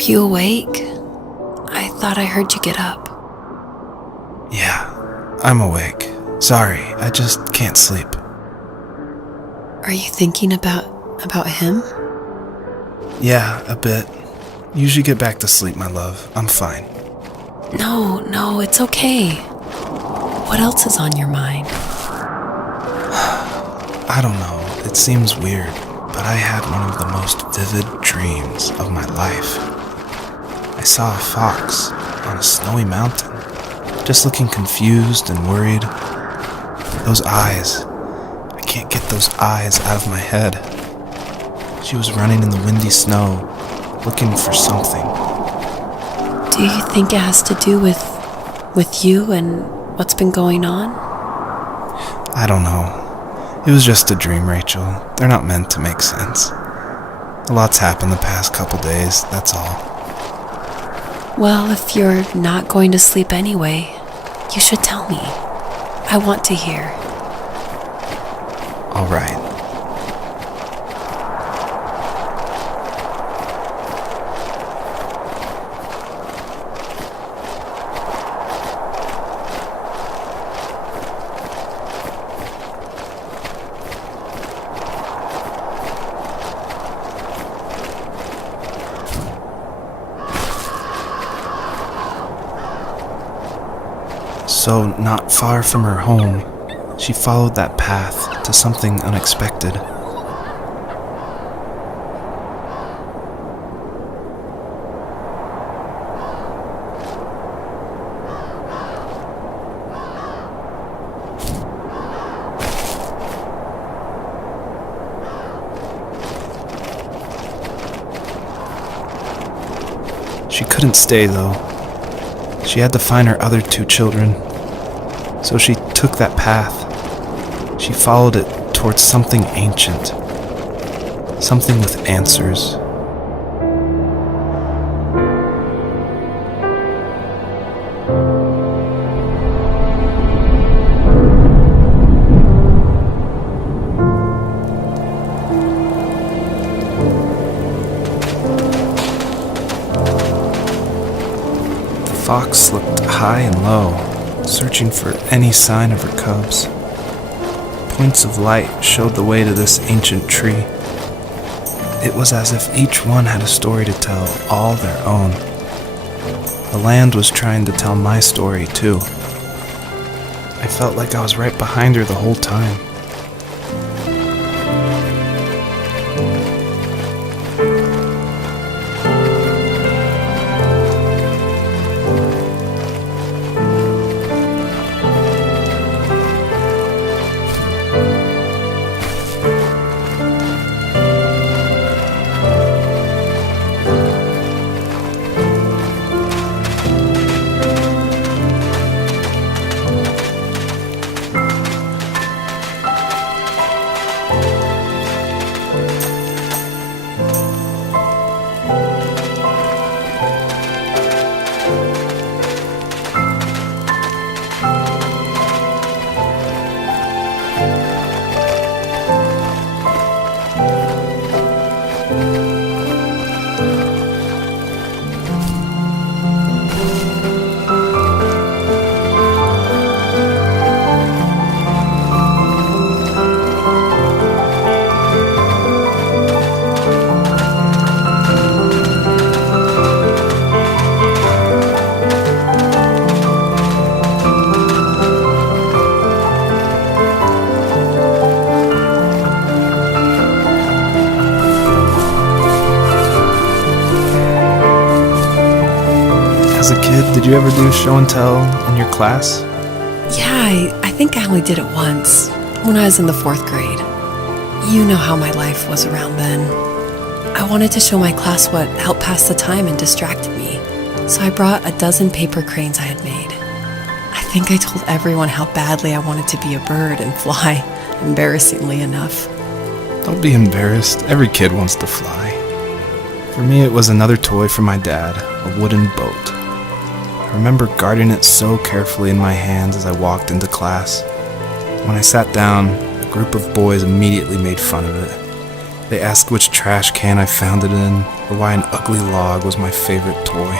Are you awake? I thought I heard you get up. Yeah, I'm awake. Sorry, I just can't sleep. Are you thinking about him? Yeah, a bit. Usually get back to sleep, my love. I'm fine. No, it's okay. What else is on your mind? I don't know. It seems weird, but I had one of the most vivid dreams of my life. I saw a fox on a snowy mountain, just looking confused and worried. Those eyes. I can't get those eyes out of my head. She was running in the windy snow, looking for something. Do you think it has to do with you and what's been going on? I don't know. It was just a dream, Rachel. They're not meant to make sense. A lot's happened the past couple days, that's all. Well, if you're not going to sleep anyway, you should tell me. I want to hear. All right. So, not far from her home, she followed that path to something unexpected. She couldn't stay, though. She had to find her other 2 children. So she took that path. She followed it towards something ancient. Something with answers. The fox looked high and low, searching for any sign of her cubs. Points of light showed the way to this ancient tree. It was as if each one had a story to tell, all their own. The land was trying to tell my story, too. I felt like I was right behind her the whole time. As a kid, did you ever do show and tell in your class? Yeah, I think I only did it once, when I was in the 4th grade. You know how my life was around then. I wanted to show my class what helped pass the time and distracted me, so I brought a dozen paper cranes I had made. I think I told everyone how badly I wanted to be a bird and fly, embarrassingly enough. Don't be embarrassed. Every kid wants to fly. For me, it was another toy from my dad, a wooden boat. I remember guarding it so carefully in my hands as I walked into class. When I sat down, a group of boys immediately made fun of it. They asked which trash can I found it in, or why an ugly log was my favorite toy.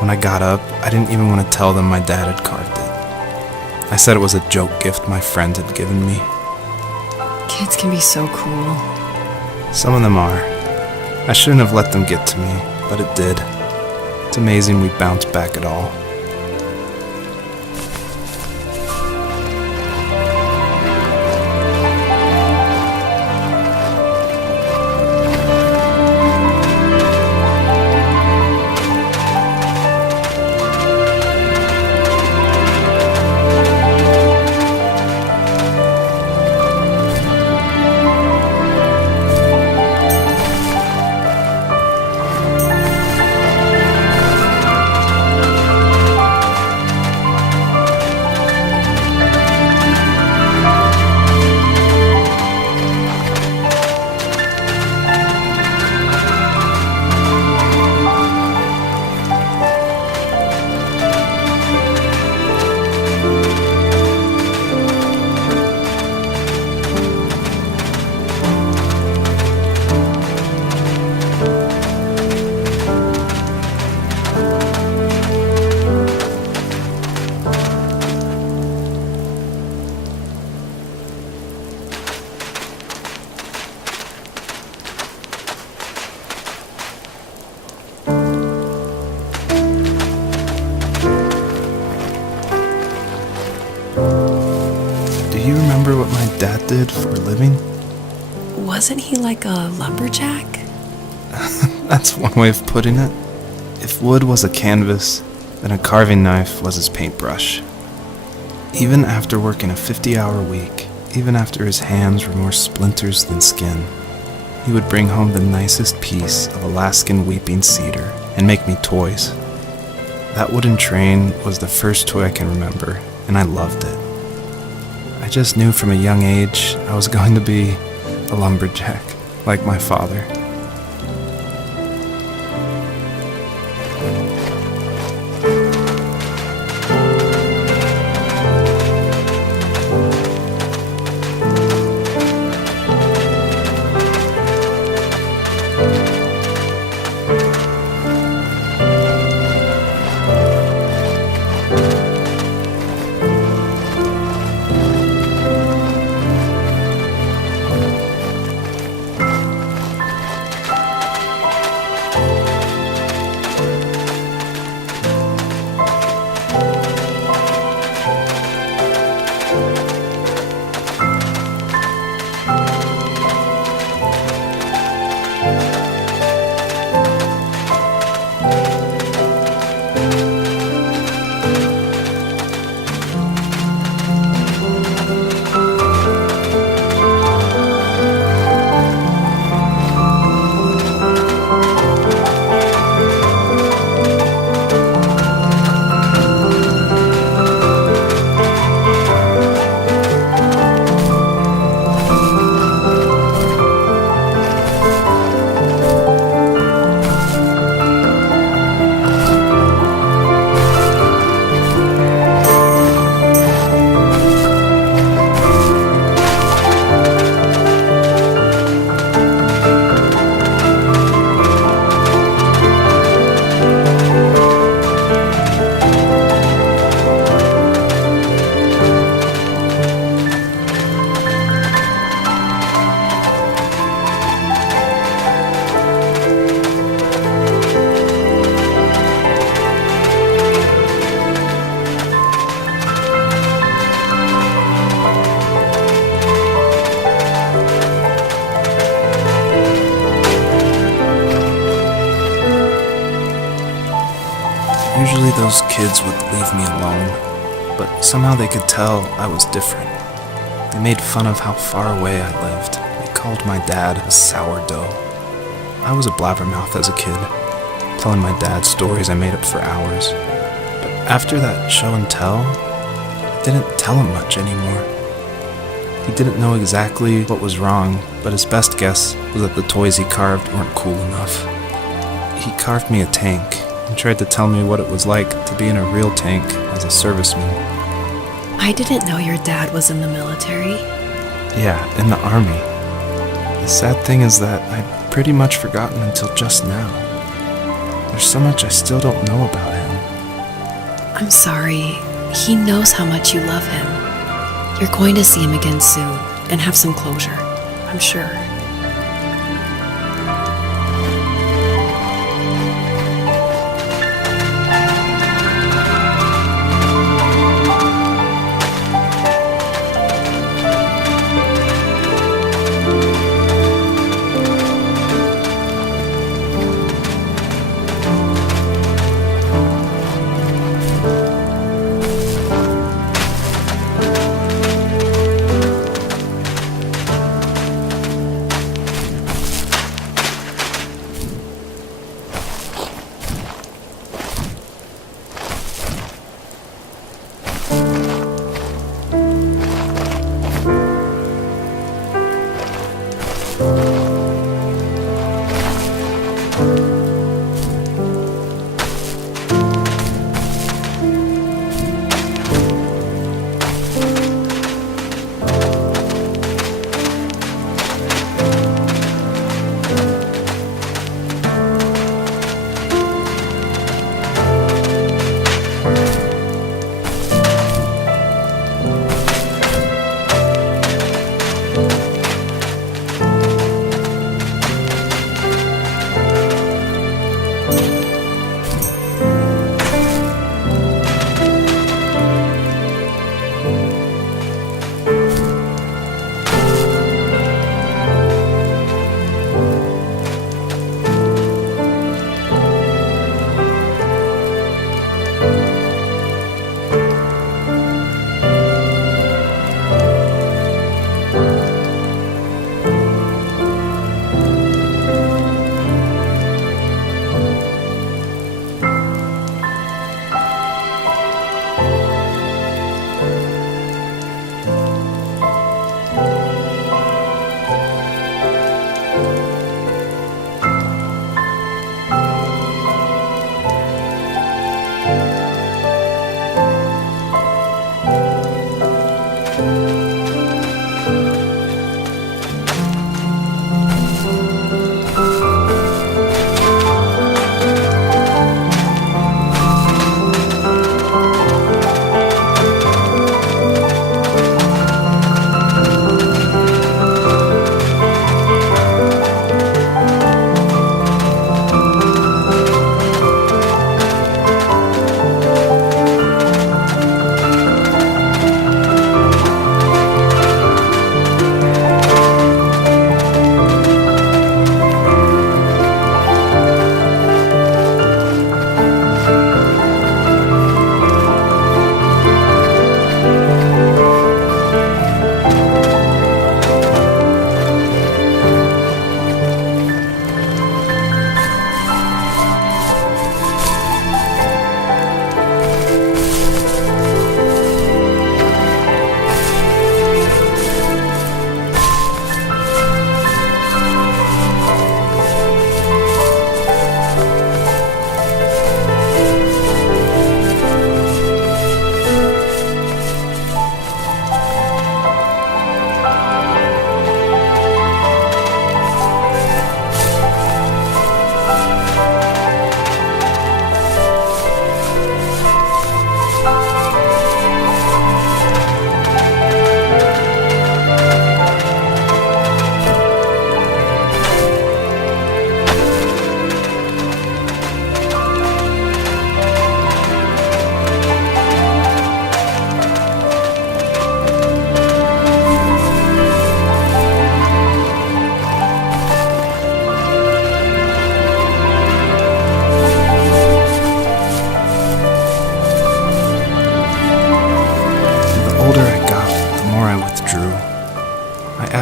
When I got up, I didn't even want to tell them my dad had carved it. I said it was a joke gift my friend had given me. Kids can be so cruel. Some of them are. I shouldn't have let them get to me, but it did. It's amazing we bounced back at all. Do you remember what my dad did for a living? Wasn't he like a lumberjack? That's one way of putting it. If wood was a canvas, then a carving knife was his paintbrush. Even after working a 50-hour week, even after his hands were more splinters than skin, he would bring home the nicest piece of Alaskan weeping cedar and make me toys. That wooden train was the first toy I can remember, and I loved it. I just knew from a young age I was going to be a lumberjack, like my father. Usually those kids would leave me alone, but somehow they could tell I was different. They made fun of how far away I lived. They called my dad a sourdough. I was a blabbermouth as a kid, telling my dad stories I made up for hours. But after that show and tell, I didn't tell him much anymore. He didn't know exactly what was wrong, but his best guess was that the toys he carved weren't cool enough. He carved me a tank and tried to tell me what it was like to be in a real tank as a serviceman. I didn't know your dad was in the military. Yeah, in the army. The sad thing is that I'd pretty much forgotten until just now. There's so much I still don't know about him. I'm sorry. He knows how much you love him. You're going to see him again soon and have some closure, I'm sure.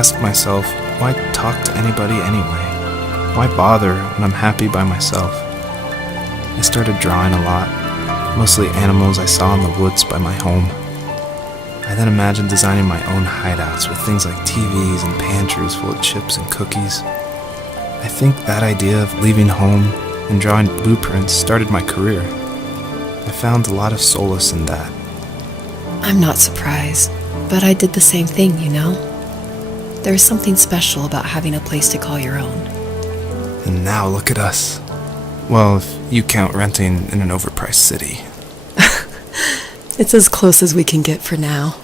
ask myself, why talk to anybody anyway? Why bother when I'm happy by myself? I started drawing a lot, mostly animals I saw in the woods by my home. I then imagined designing my own hideouts with things like TVs and pantries full of chips and cookies. I think that idea of leaving home and drawing blueprints started my career. I found a lot of solace in that. I'm not surprised, but I did the same thing, you know? There's something special about having a place to call your own. And now look at us. Well, if you count renting in an overpriced city. It's as close as we can get for now.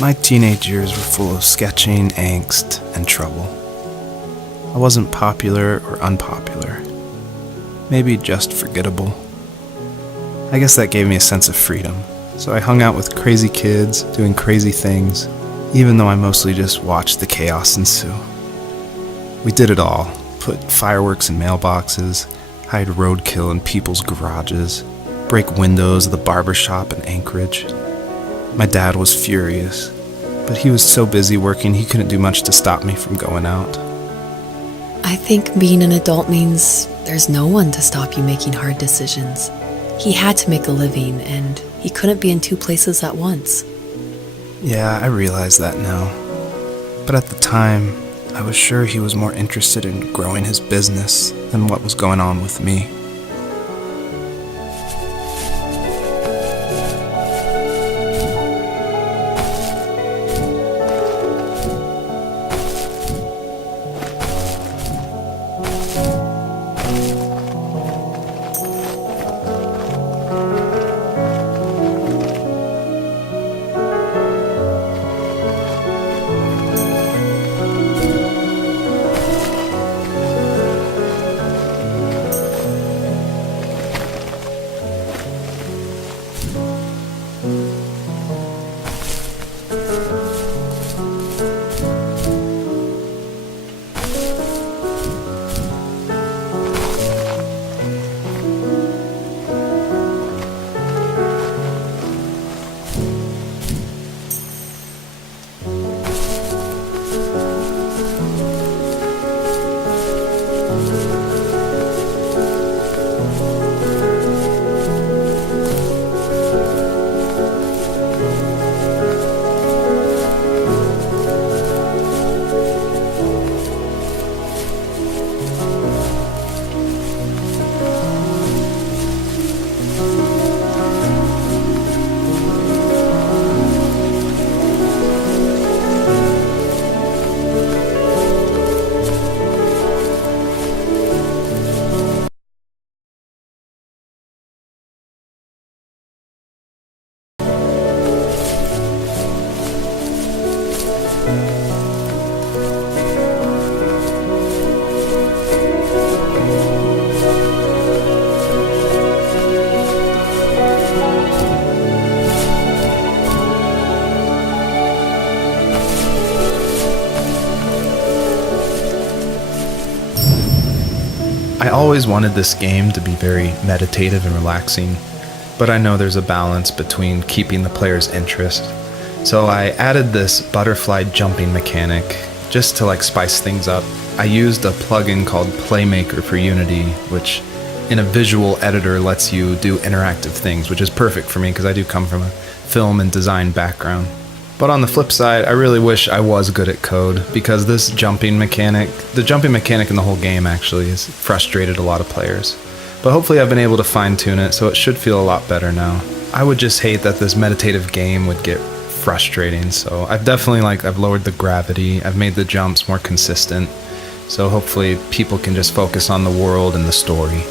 My teenage years were full of sketching, angst, and trouble. I wasn't popular or unpopular. Maybe just forgettable. I guess that gave me a sense of freedom, so I hung out with crazy kids, doing crazy things, even though I mostly just watched the chaos ensue. We did it all. Put fireworks in mailboxes, hide roadkill in people's garages, break windows of the barber shop in Anchorage. My dad was furious, but he was so busy working he couldn't do much to stop me from going out. I think being an adult means there's no one to stop you making hard decisions. He had to make a living, and he couldn't be in two places at once. Yeah, I realize that now. But at the time, I was sure he was more interested in growing his business than what was going on with me. I always wanted this game to be very meditative and relaxing, but I know there's a balance between keeping the player's interest. So I added this butterfly jumping mechanic just to spice things up. I used a plugin called Playmaker for Unity, which in a visual editor lets you do interactive things, which is perfect for me because I do come from a film and design background. But on the flip side, I really wish I was good at code, because this jumping mechanic, the jumping mechanic in the whole game actually, has frustrated a lot of players. But hopefully I've been able to fine tune it, so it should feel a lot better now. I would just hate that this meditative game would get frustrating, so I've definitely I've lowered the gravity, I've made the jumps more consistent, so hopefully people can just focus on the world and the story.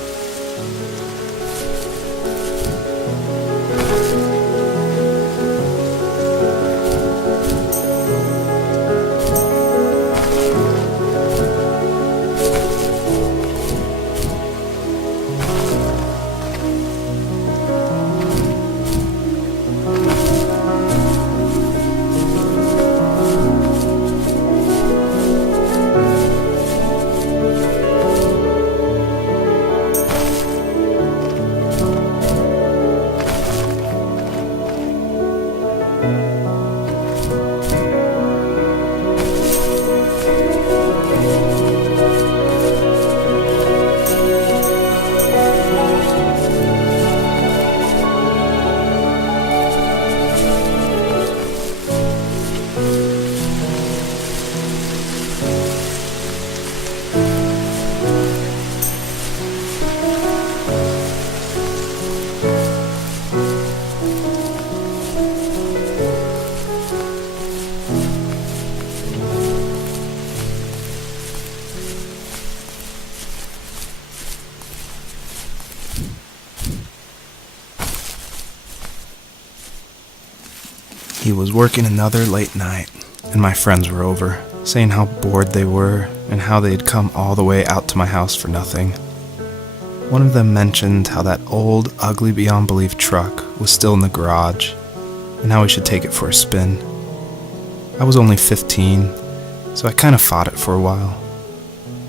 He was working another late night, and my friends were over, saying how bored they were and how they'd come all the way out to my house for nothing. One of them mentioned how that old, ugly beyond belief truck was still in the garage, and how we should take it for a spin. I was only 15, so I kind of fought it for a while.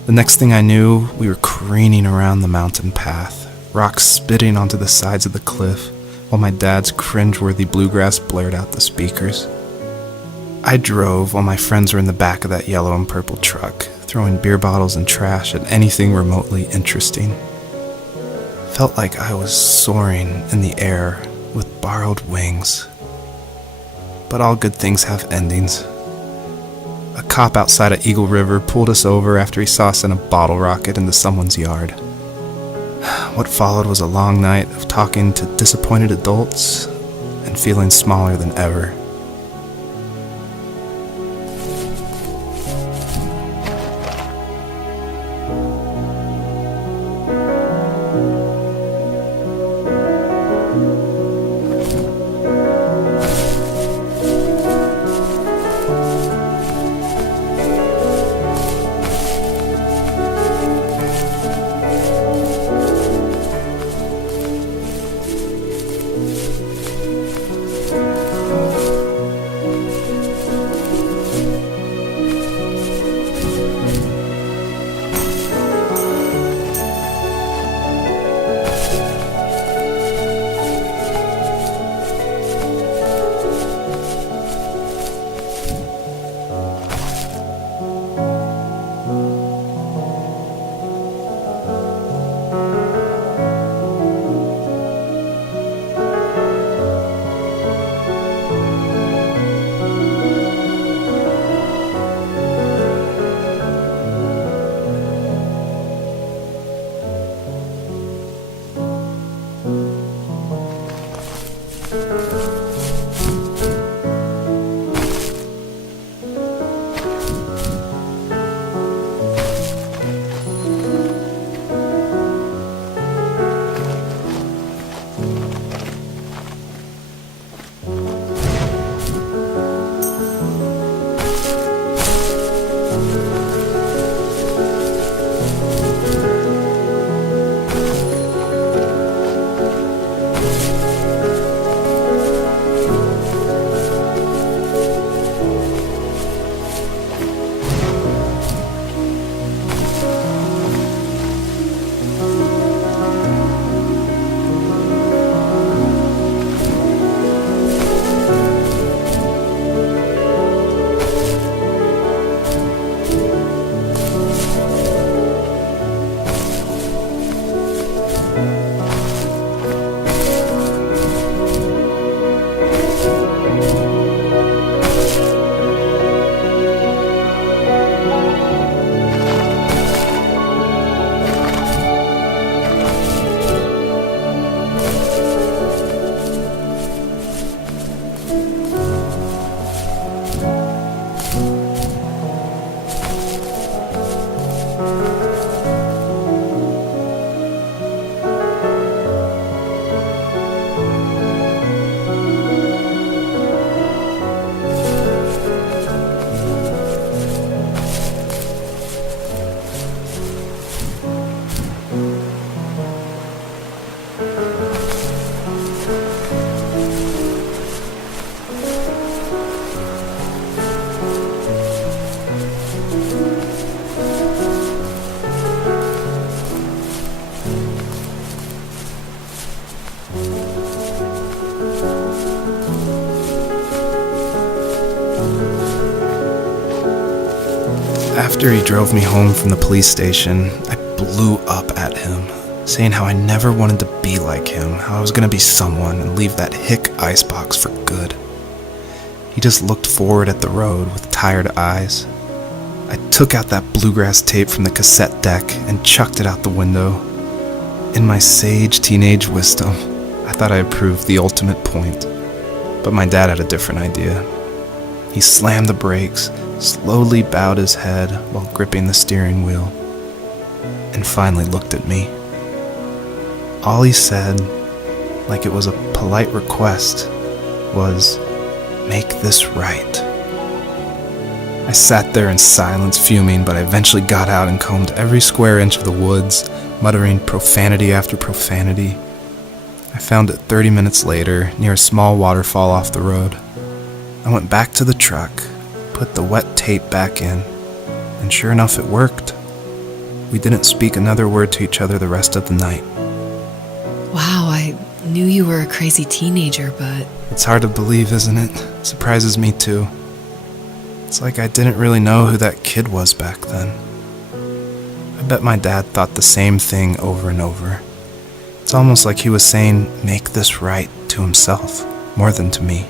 The next thing I knew, we were careening around the mountain path, rocks spitting onto the sides of the cliff, while my dad's cringeworthy bluegrass blared out the speakers. I drove while my friends were in the back of that yellow and purple truck, throwing beer bottles and trash at anything remotely interesting. Felt like I was soaring in the air with borrowed wings. But all good things have endings. A cop outside of Eagle River pulled us over after he saw us in a bottle rocket into someone's yard. What followed was a long night of talking to disappointed adults and feeling smaller than ever. After he drove me home from the police station, I blew up at him, saying how I never wanted to be like him, how I was going to be someone and leave that hick icebox for good. He just looked forward at the road with tired eyes. I took out that bluegrass tape from the cassette deck and chucked it out the window. In my sage teenage wisdom, I thought I had proved the ultimate point, but my dad had a different idea. He slammed the brakes, slowly bowed his head while gripping the steering wheel, and finally looked at me. All he said, like it was a polite request, was, "Make this right." I sat there in silence, fuming, but I eventually got out and combed every square inch of the woods, muttering profanity after profanity. I found it 30 minutes later, near a small waterfall off the road. I went back to the truck, put the wet tape back in, and sure enough, it worked. We didn't speak another word to each other the rest of the night. Wow, I knew you were a crazy teenager, but... It's hard to believe, isn't it? It surprises me too. It's like I didn't really know who that kid was back then. bet my dad thought the same thing over and over. It's almost like he was saying, make this right, to himself, more than to me.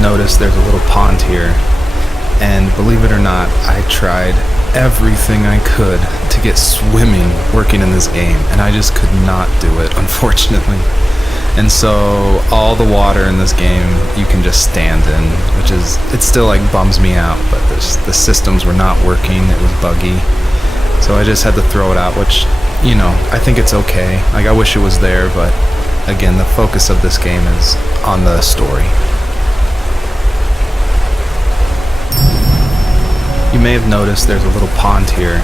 Notice there's a little pond here, and believe it or not, I tried everything I could to get swimming working in this game, and I just could not do it, unfortunately. And so all the water in this game you can just stand in, which is, it still like bums me out, but the systems were not working, it was buggy, so I just had to throw it out, which, you know, I think it's okay. Like, I wish it was there, but again, the focus of this game is on the story. You may have noticed there's a little pond here,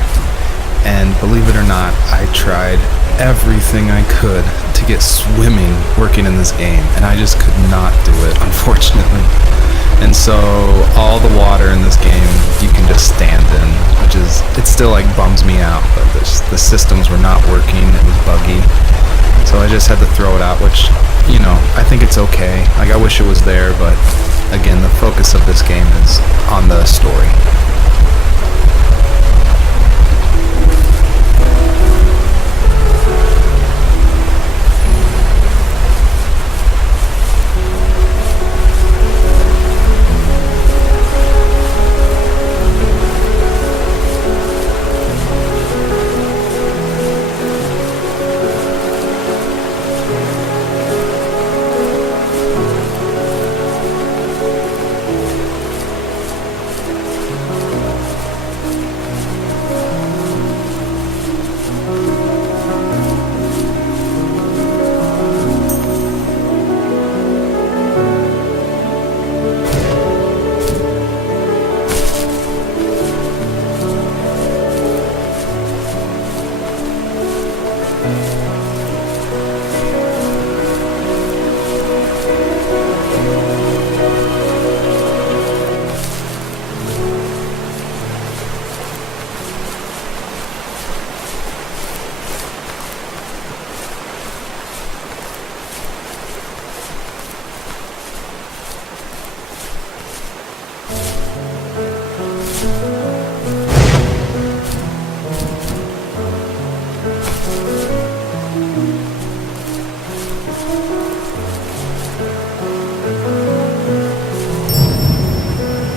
and believe it or not, I tried everything I could to get swimming working in this game, and I just could not do it, unfortunately. And so all the water in this game you can just stand in, which is, it still like bums me out, but the systems were not working, it was buggy, so I just had to throw it out, which, you know, I think it's okay. Like, I wish it was there, but again, the focus of this game is on the story.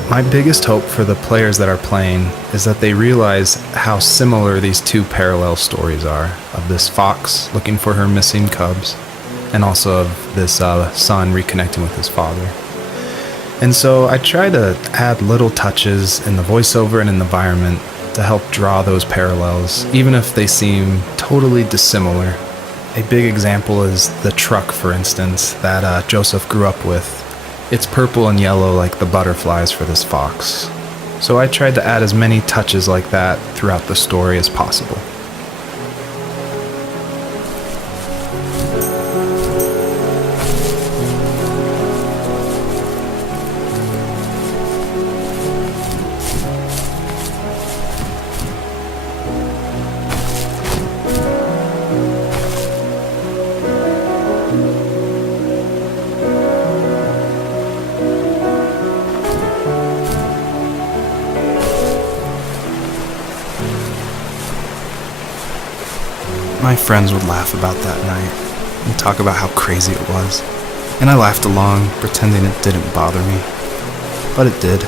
My biggest hope for the players that are playing is that they realize how similar these two parallel stories are, of this fox looking for her missing cubs, and also of this son reconnecting with his father. And so I try to add little touches in the voiceover and in the environment to help draw those parallels, even if they seem totally dissimilar. A big example is the truck, for instance, that Joseph grew up with. It's purple and yellow like the butterflies for this fox. So I tried to add as many touches like that throughout the story as possible. My friends would laugh about that night and talk about how crazy it was, and I laughed along, pretending it didn't bother me. But it did.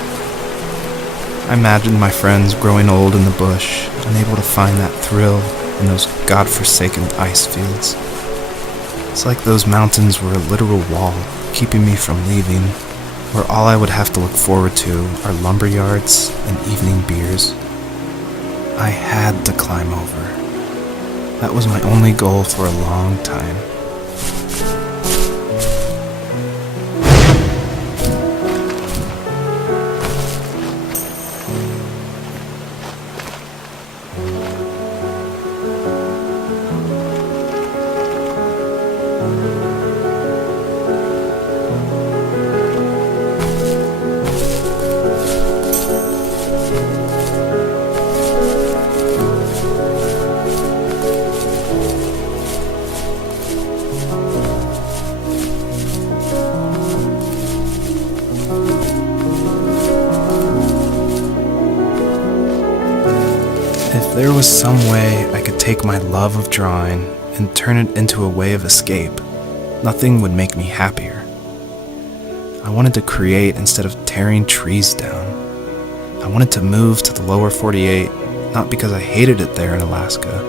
I imagined my friends growing old in the bush, unable to find that thrill in those godforsaken ice fields. It's like those mountains were a literal wall, keeping me from leaving, where all I would have to look forward to are lumber yards and evening beers. I had to climb over. That was my only goal for a long time. If there was some way I could take my love of drawing and turn it into a way of escape, nothing would make me happier. I wanted to create instead of tearing trees down. I wanted to move to the lower 48, not because I hated it there in Alaska,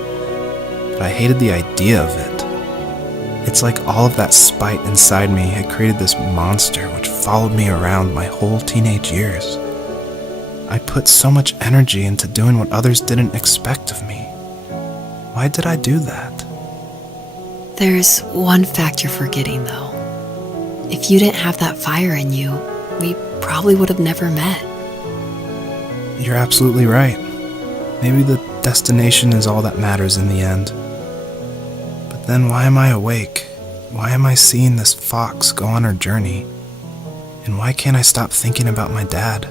but I hated the idea of it. It's like all of that spite inside me had created this monster which followed me around my whole teenage years. I put so much energy into doing what others didn't expect of me. Why did I do that? There's one fact you're forgetting, though. If you didn't have that fire in you, we probably would have never met. You're absolutely right. Maybe the destination is all that matters in the end. But then why am I awake? Why am I seeing this fox go on her journey? And why can't I stop thinking about my dad?